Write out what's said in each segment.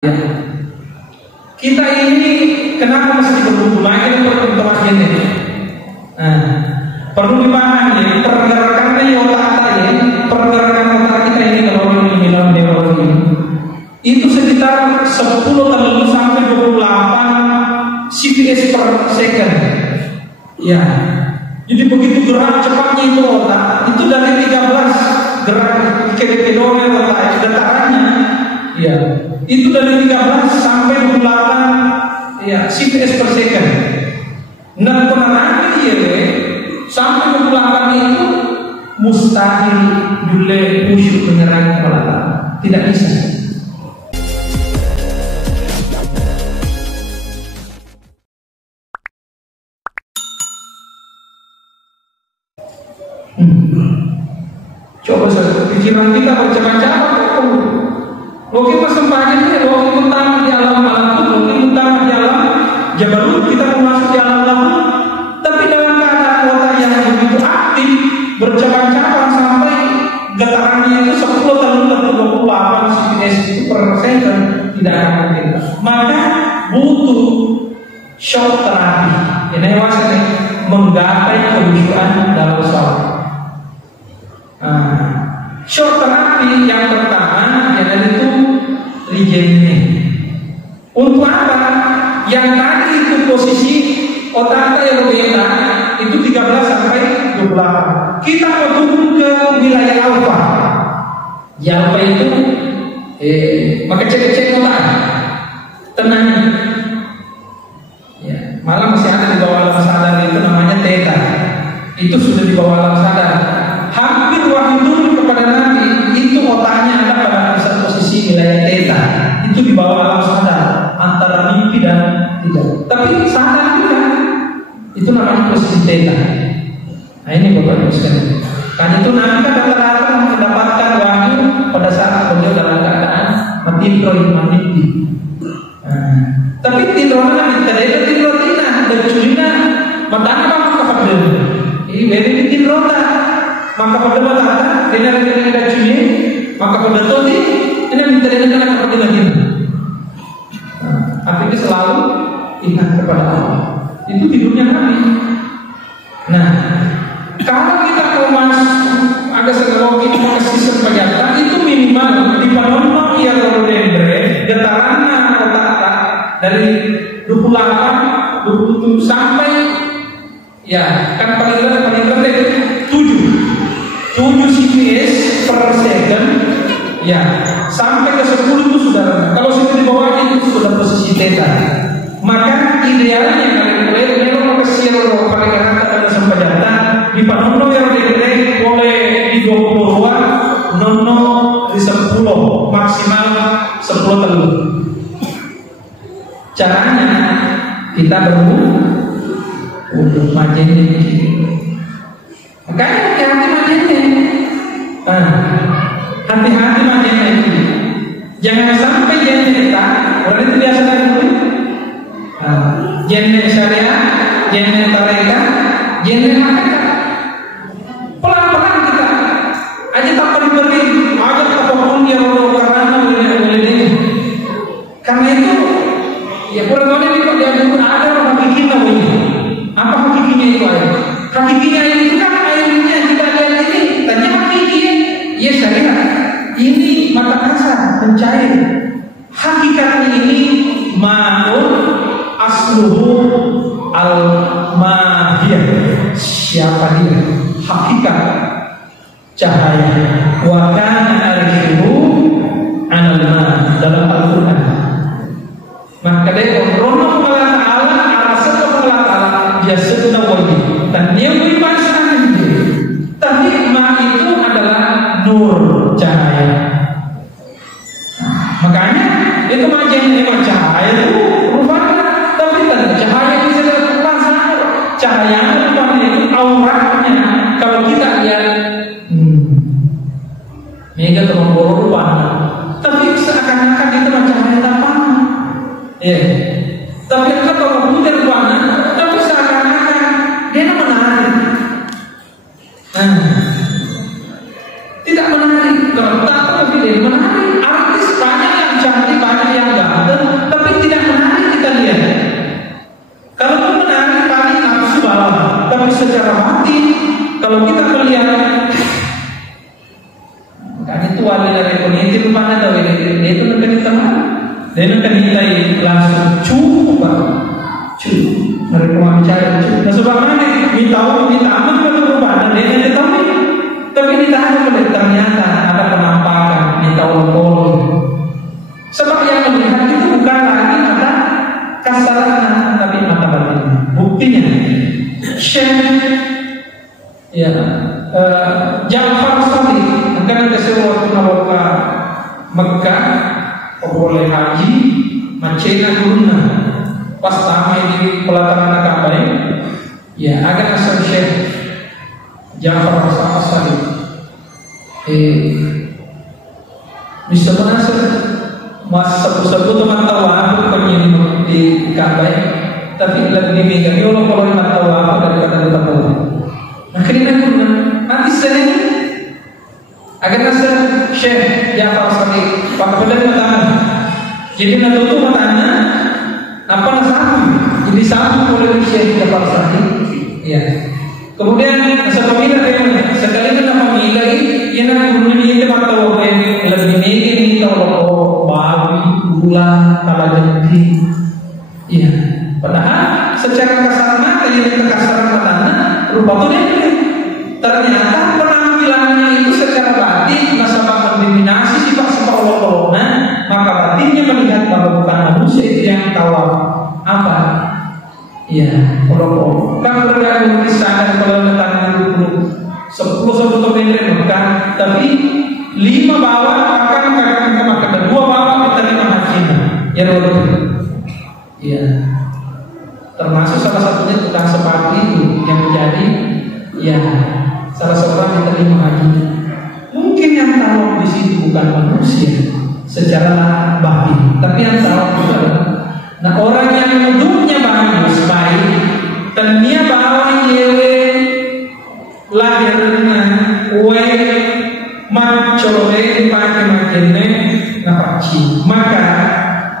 Ya. Kita ini kenapa mesti berkumpul lagi pertemuan ini? Perlu dipahami pergerakan pergerakan otak kita ini kalau bilang neurologi itu sekitar 10 sampai 28 CPS per second. Ya. Jadi begitu gerak cepatnya itu otak, itu dari 13 gerak kedua otak getarannya. Ya. Itu dari 13 sampai 28 ya, CPS per second. Nah, penanganan sampai 28 itu mustahil dule musuh menyerang kepala. Tidak bisa. Coba pikiran kita baca-baca mungkin persembahannya mungkin utama di alam malakut, mungkin utama di alam jabarut, kita mau masuk di alam lahut, tapi dalam keadaan otak yang begitu aktif bercabang-cabang sampai getarannya itu 10 kali 28 CPS itu per second tidak akan mungkin. Maka butuh shock terapi. Ini maksudnya menggapai kehusuan dalam sholat. Shock terapi yang pertama itu regenerate. Untuk apa? Yang tadi itu posisi otak yang berbeda itu 13 sampai 28. Kita mau turun ke wilayah alfa. Yang alfa itu maka cek otak. Tenang. Ya, malah masih ada di bawah alam sadar itu namanya theta. Itu sudah di bawah alam sadar. Hampir wahyu turun kepada Nabi itu otaknya ada pada posisi wilayah theta. Itu di bawah alam sadar antara mimpi dan tidak. Tapi sadar juga. Itu namanya posisi theta. Nah ini Bapak Ibu sekalian. Kan itu Nabi kan rata-rata mendapatkan wahyu pada saat beliau dalam keadaan mati mimpi. Tapi tidurnya kita itu tidur tina dan culina matanya apa kepada ini beda tidur maka pada mata dengan culi maka pada todi ini minta dengan kepada lagi. Artinya selalu ingat kepada Allah. Itu tidurnya Nabi. Nah, kalau kita mau masuk ada psikologi mau ke sistem penyakit itu minimal di panonom yang rodendre getaran otak dari 28 27 sampai ya kan paling rendah 7 CPS per second ya sampai ke 10 itu sudah rendah. Kalau sudah di bawahnya itu sudah posisi theta. Maka idealnya kalau kesial paling rendah adalah sempajata di panono yang boleh di 22 nono di 10 maksimal 10 telur. Caranya kita untuk majennya. Makanya hati-hati majennya. Hati-hati majennya itu. Jangan sampai jennya kita orang itu biasa dari dulu. Jennya syariah, jennya tarekat, jennya hakikat. Pelan-pelan kita aja tak beri, aja apapun dia mau karena boleh. Karena itu ya kurang lebih kok dia pun ada orang hakikinya ini. Apa hakikinya itu air? Hakikinya itu kan airnya kita lihat ini. Tanya hakiki ya syariat. Ini mata kasar mencair. Hakikatnya ini ma'un asluhu al-mahiyah. Siapa dia? Hakikat cahaya. Wa kana arshuhu 'alal ma' dalam Al-Qur'an. Maka dia rono Allah Ta'ala arasa Allah Ta'ala biasa wajib dan dia beribasan tapi ma itu adalah nur cahaya. Makanya itu majen yang cahaya itu rupanya tapi kan cahaya ini sudah terpaksa cahaya rupanya itu auratnya kalau kita lihat mega terlalu rupa tapi seakan-akan itu cahaya tanpa. Ya, tapi kalau punya ruangan, tapi seakan-akan dia menarik. Tidak menarik, kalau tak tapi dia menarik. Artis banyak yang cantik, banyak yang gak. Dan akan nilai langsung coba mereka mau bicara cukup. Nah sebab mana? Minta amat kalau berubah dan dia tahu ni. Tapi ditanya oleh ternyata ada penampakan minta oleh. Sebab yang melihat itu bukan lagi mata kasarnya tapi mata batin. Buktinya Syekh Ja'far Shadiq akan kesewa waktu Mekah boleh haji macena guruna pas sampai di pelataran Ka'bah ya agak asal Syekh Ja'far Shadiq bisa merasa mas sebu teman tawaf penyanyi di Ka'bah tapi lebih mega dia kalau nak tawaf daripada tempat tawaf. Nah kerana nanti sering agar nasa Syekh Ja'far Shadiq pakulan matanya. Jadi nak tutup matanya apa nasabu? Jadi sabu oleh Syekh Ja'far Shadiq. Ya. Kemudian sepemila dia sekali kita pemila ini nak guru ni kita tahu lebih mega ni tahu babi gula kalajengki. Iya. Padahal secara kasar mata yang kekasaran matanya rupa tu dia. Ternyata penampilannya itu secara batin nasabah mendominasi sifat-sifat Allah. Maka batinnya melihat bahwa bukan manusia itu yang tawaf apa? Iya, Allah. Kan berlaku kisah kalau datang dulu 10 meter bukan, tapi 5 bawah akan kakak makan 2 bawah kita 5 haji. Ya Allah. Iya. Termasuk salah satunya tukang sepatu itu yang menjadi ya salah seorang yang terima haji. Mungkin yang tahu di situ bukan manusia secara batin, tapi yang tahu juga. Nah orang yang hidupnya bagus baik, dan dia bawa yewe lahirnya kue macore pakai makene napaci, maka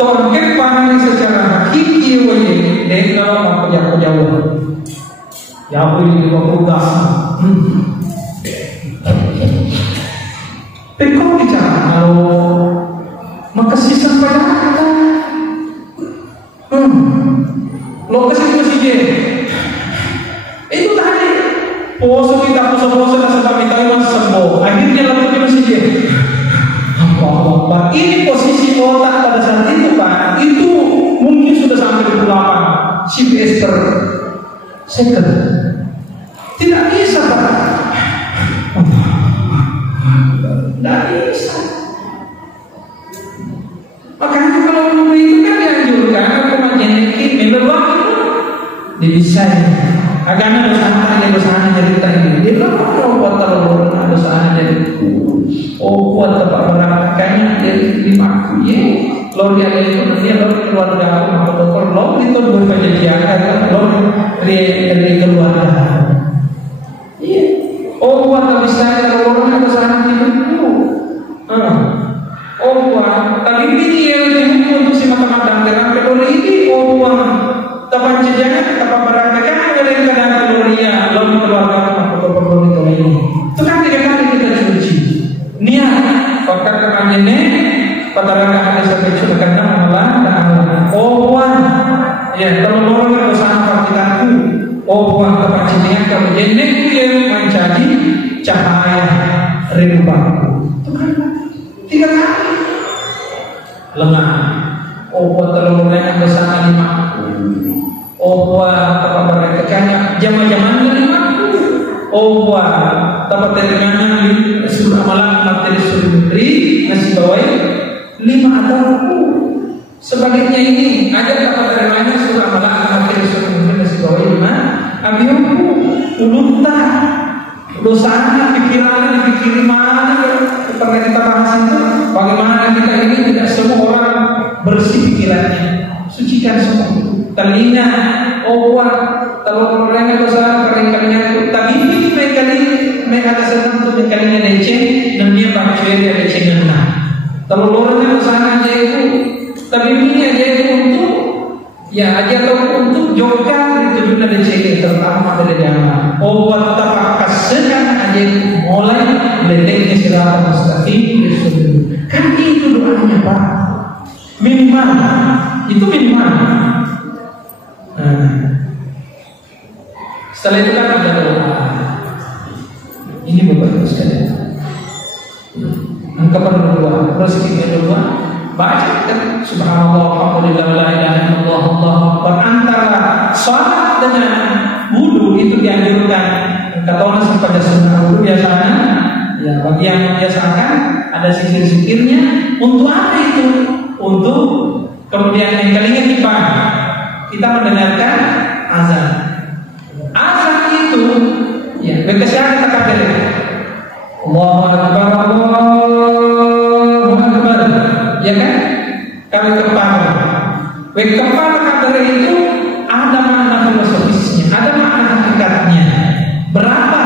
target panen secara hakiki wae dari kalau mau jauh. Ya boleh dibuka. Tapi kalau bicara kalau makasih sampai kata, lokasi masjid itu tadi poso kita poso dan sebab kita memang sembuh. Akhirnya lalu di masjid. Apa? Ini posisi otak pada saat itu Pak, itu mungkin sudah sampai 28 CPS per second. Tidak bisa Pak. Tidak bisa. Makanya kalau menunggu itu kan dianjurkan aku menjadi menurut dia bisa agama dosa jadi tadi dia kalau buat terlalu dosa jadi buat tempat berangkatnya dari 5 ye lo dia keluarga atau lo itu dua kejadian lo dari keluarga iya buat bisa kalau orang dosa itu buat tadi ini yang untuk si mata-mata dengan kedua ini buat tapan jejaknya tapan berangkatnya dari keadaan keluarga lo keluarga atau ini itu kan 3 kali kita cuci niat pakai kemanjene pataranga ada sampai cuci karena malah dan buat ya kalau orang dosa partikanku buat tapan jejaknya kalau jenek dia mencari cahaya rimbaku itu kan 3 kali lengah buat telurnya yang bersama 5 buat apa berkatnya zaman-zaman 5 buat tempat terimanya surah malam materi surah menteri ngasih bawai 5 atau sebagainya ini ada tempat terimanya surah malam materi surah menteri ngasih bawai 5 abiuku ulunta dosanya pikirannya dipikiri mana pernah kita bahas itu bagaimana kita ini tidak semua orang bersih pikirannya sucikan semua telinga kalau orangnya dosa kering-keringnya tapi ini mereka ada senang untuk keringnya leceh dan dia pakai dia lecehnya kalau orangnya dosa aja itu tapi ini aja itu untuk ya aja untuk jokan itu juga leceh terutama pada jamaah buat tapakaskan aja mulai letaknya sirata mustaqim kan itu doanya Pak minimal, itu minimal. Nah, setelah itu kan ada doa. Ini Bapak sekalian. Anggapan berdua, rezeki berdua, baca kan subhanallah, alhamdulillah, la ilaha illallah, Allahu akbar. Antara salat dengan wudu itu dianjurkan. Kata orang pada sunnah wudu biasanya, ya bagi yang membiasakan ada zikir-zikirnya. Untuk apa itu? Untuk kemudian yang kalinya kita mendengarkan azan. Azan itu, ya, berkesiapan takbir. Allahu akbar, Allahu akbar, ya kan? Kami kepala. Kepala kabir itu ada makna filosofisnya, ada makna hakikatnya. Berapa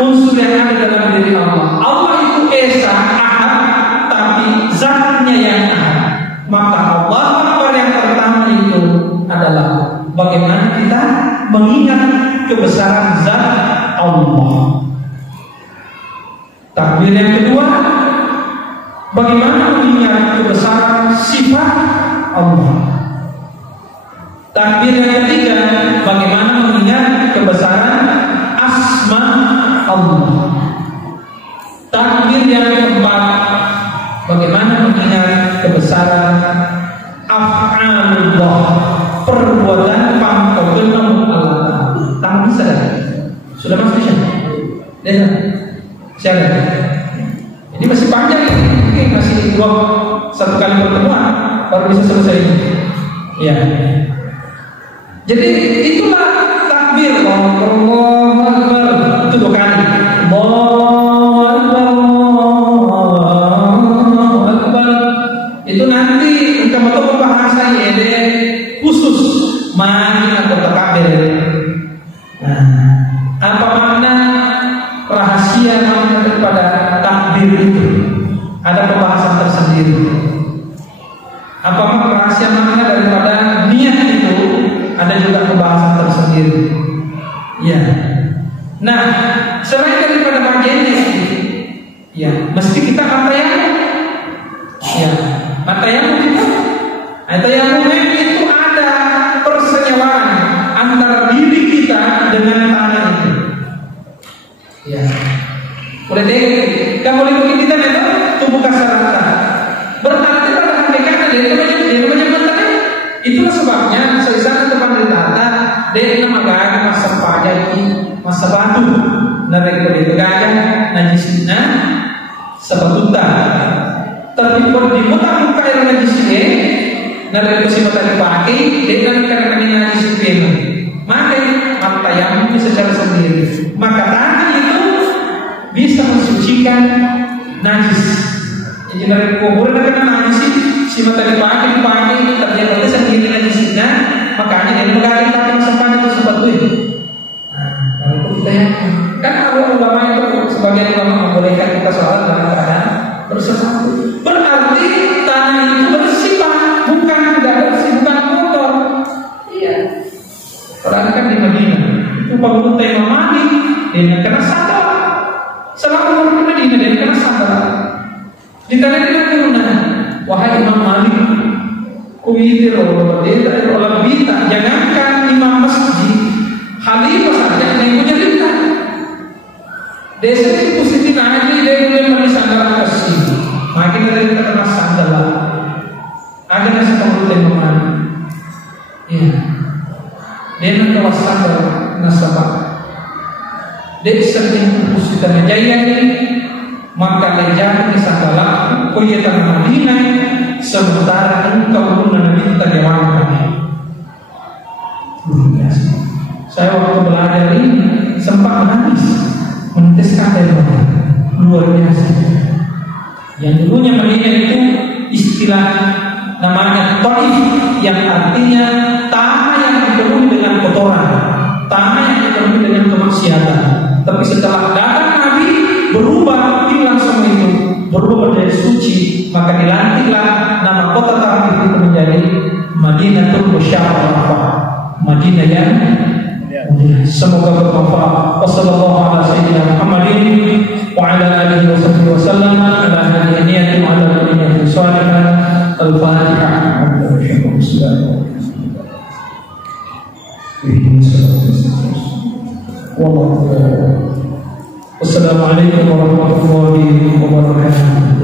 unsur yang ada dalam diri Allah? Allah itu esa, ahad, tapi zatnya yang ahad. Maka Allah Akbar yang pertama itu adalah bagaimana kita mengingat kebesaran zat Allah. Takbir yang kedua, bagaimana mengingat kebesaran sifat Allah. Takbir yang ketiga, bagaimana mengingat kebesaran asma Allah. Takbir yang keempat, bagaimana mengingat kebesaran af'alullah, perbuatan pangkogenom Allah. Tangan sadar. Sudah masuk siapa? Siapa? Ini masih panjang ini, masih satu kali pertemuan baru bisa selesai. Ya. Jadi itulah takbir Allahu Akbar, itu dua kali. Allahu Akbar. Itu nanti kamu tahu bahasa YD khusus mana atau takbir. Nah, apa makna rahasia makna daripada takbir itu? Ada pembahasan tersendiri. Apa rahasia makna daripada niat itu? Ada juga pembahasan tersendiri. Ya. Nah, selain daripada bagiannya, ya, mesti kita matayamum. Ya, matayamum itu. Matayamum itu ada persenyawaan antara diri kita dengan tanah itu. Ya. Boleh deh, kamu boleh begini kita itu tubuh kasar rata. Berarti pada hakikatnya dia namanya itulah sebabnya seisana depan ditata dia nama masa pajaki masa batu nabi itu gajah najisina sebatuta tapi kalau di muka yang najisnya nabi itu sifatnya dipakai dia karena najisnya maka mata yang itu secara sendiri maka tangan itu bisa mensucikan najis. Jadi dari kuburan karena najis si mata dipakai ternyata sendiri najisnya makanya dia pakai sempat itu seperti itu. Nah, kalau kita kan kalau ulama itu sebagian ulama membolehkan kita sholat dalam keadaan bersatu. Berarti tanah itu bersih pak, bukan tidak bersih, bukan kotor. Iya. Orang kan di Madinah itu bangun tema mandi dia kena sadar. Selama di Madinah dia kena sadar. Ditanya dengan wahai Imam Malik, kuwitir orang bita, jangankan imam masjid, khalifah saja yang punya bita. Desa itu positif aja dia boleh beri sandaran kasih, makin dari terkena sandaran. Ada nasi pemuluh Imam Malik, ya, dia nak kawas sandal nasabah. Dia sering positif aja ini. Maka lejah di sandalah kuyatan Madinah sementara engkau pun minta jawabkan. Saya waktu belajar ini sempat menangis menteskan air mata luar biasa. Yang dulunya Madinah itu istilah namanya Taif yang artinya tanah yang dipenuhi dengan kotoran, tanah yang dipenuhi dengan kemaksiatan. Tapi setelah datang Nabi berubah hilang semua itu, berubah menjadi suci, maka dilantiklah nama kota Taif itu menjadi Madinatul Musyarrafah, Madinah yang mulia. Semoga bermanfaat. Wassallallahu ala sayyidina Muhammadin wa ala alihi wa sahbihi wa sallam ala hadhihi niyyati wa ala niyyati salihah. Al-Fatihah. Wassalamualaikum warahmatullahi wabarakatuh.